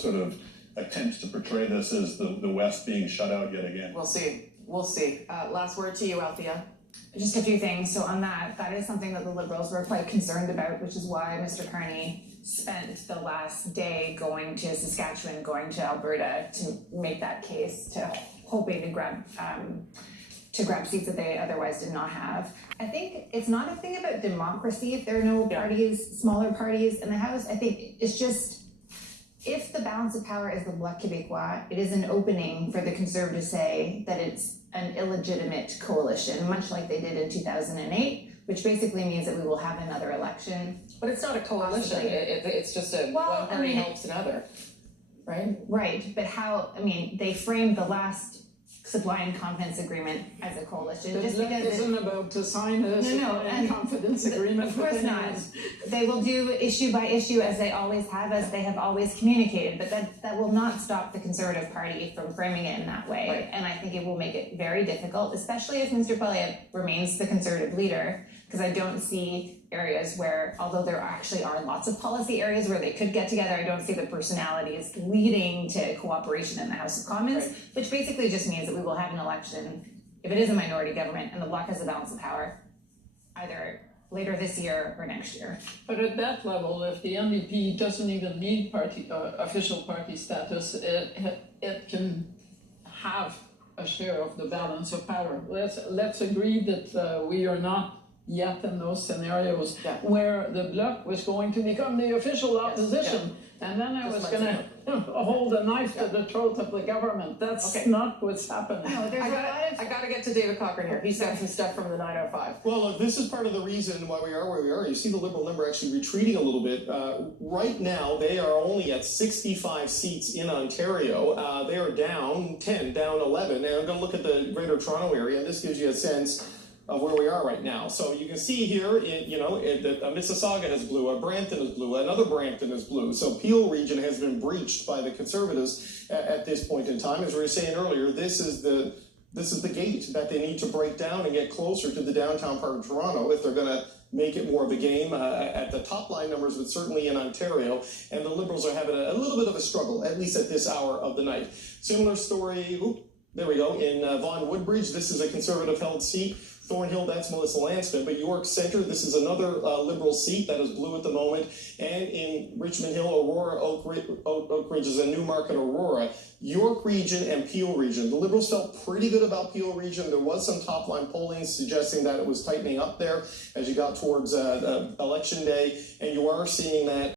sort of attempt to portray this as the West being shut out yet again. We'll see. We'll see. Last word to you, Althea. Just a few things. So on that is something that the Liberals were quite concerned about, which is why Mr. Carney spent the last day going to Saskatchewan, going to Alberta to make that case, to hoping to grab seats that they otherwise did not have. I think it's not a thing about democracy if there are no parties, smaller parties in the House. I think it's just, if the balance of power is the Bloc Québécois, it is an opening for the Conservatives to say that it's an illegitimate coalition, much like they did in 2008, which basically means that we will have another election. But it's not a coalition. It's just a one party helps another, right? Right, but they framed the last supply and confidence agreement as a coalition. The just Bloc because isn't about to sign a supply and confidence agreement. Of course not. They will do issue by issue as they always have, as they have always communicated, but that will not stop the Conservative Party from framing it in that way. Right. And I think it will make it very difficult, especially if Mr. Poilievre remains the Conservative leader, because I don't see areas where, although there actually are lots of policy areas where they could get together, I don't see the personalities leading to cooperation in the House of Commons, Right. which basically just means that we will have an election, if it is a minority government and the Bloc has a balance of power, either later this year or next year. But at that level, if the NDP doesn't even need official party status, it can have a share of the balance of power. Let's agree that we are not yet in those scenarios where the Bloc was going to become the official opposition, and then I was going to hold a knife to the throat of the government. That's not what's happening. No, I gotta get to David Cochrane here. He's got some stuff from the 905. Well, look, this is part of the reason why we are where we are. You see the Liberal number actually retreating a little bit. Right now, they are only at 65 seats in Ontario. They are down 10, down 11. And I'm going to look at the Greater Toronto area, and this gives you a sense of where we are right now. So you can see here, Mississauga has blue, Brampton is blue, another Brampton is blue. So Peel region has been breached by the Conservatives at this point in time. As we were saying earlier, this is the gate that they need to break down and get closer to the downtown part of Toronto if they're going to make it more of a game at the top line numbers, but certainly in Ontario. And the Liberals are having a little bit of a struggle, at least at this hour of the night. Similar story, there we go, in Vaughan Woodbridge. This is a Conservative-held seat. Thornhill, that's Melissa Lanston. But York Centre, this is another Liberal seat that is blue at the moment. And in Richmond Hill, Aurora, Oak Ridge is a Newmarket, Aurora. York region and Peel region. The Liberals felt pretty good about Peel region. There was some top-line polling suggesting that it was tightening up there as you got towards Election Day. And you are seeing that